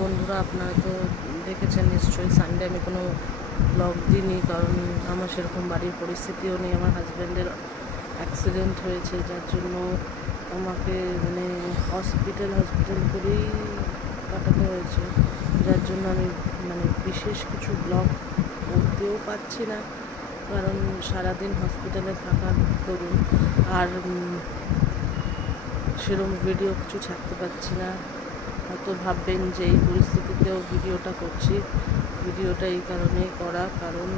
বন্ধুরা আপনারা তো দেখেছেন নিশ্চয়ই সানডে আমি কোনো ব্লগ দিইনি, কারণ আমার সেরকম বাড়ির পরিস্থিতিও নেই, আমার হাজব্যান্ডের অ্যাক্সিডেন্ট হয়েছে, যার জন্য আমাকে মানে হসপিটাল হসপিটাল করেই কাটাতে হয়েছে। যার জন্য আমি মানে বিশেষ কিছু ব্লগ করতেও পারছি না, কারণ সারাদিন হসপিটালে থাকার দরুন আর সেরকম ভিডিও কিছু ছাড়তে পারছি না। হয়তো ভাববেন যে এই পরিস্থিতিতেও ভিডিওটা করছি। ভিডিওটা এই কারণেই করা, কারণ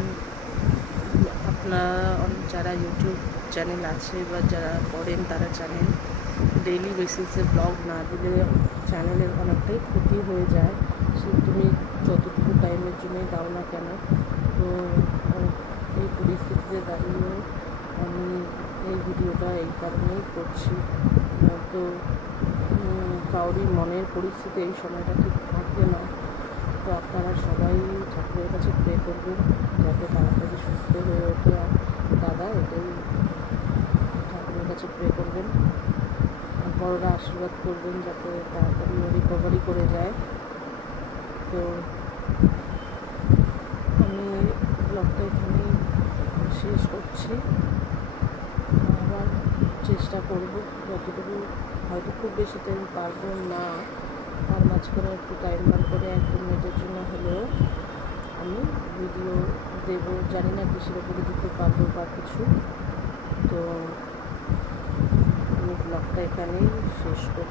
আপনারা যারা ইউটিউব চ্যানেল আছে বা যারা করেন তারা জানেন ডেইলি বেসিসে ব্লগ না দিলে চ্যানেলের অনেকটাই ক্ষতি হয়ে যায়। সে তুমি যতটুকু টাইমের জন্যই দাও না কেন, তো এই পরিস্থিতিতে দাঁড়িয়েও আমি এই ভিডিওটা এই কারণেই করছি। তো কারোরই মনের পরিস্থিতি এই সময়টা ঠিক থাকবে না। তো আপনারা সবাই ঠাকুরের কাছে প্রে করবেন, যাতে তাড়াতাড়ি সুস্থ হয়ে ওঠে। আর দাদা, এটাই ঠাকুরের কাছে প্রে করবেন। বড়রা আশীর্বাদ করবেন যাতে তাড়াতাড়ি রিকভারি করে যায়। তো আমি ব্লগটা এখানেই শেষ করছি আবার চেষ্টা করব। যতটুকু হয়তো খুব বেশি টাইম পারব না, তার মাঝখানে একটু টাইম বার করে এক দু মিনিটের জন্য হলেও আমি ভিডিও দেবো। জানি না কি সেরকম দিতে পারব বা কিছু। তো আমি ব্লগটা এখানেই শেষ করছি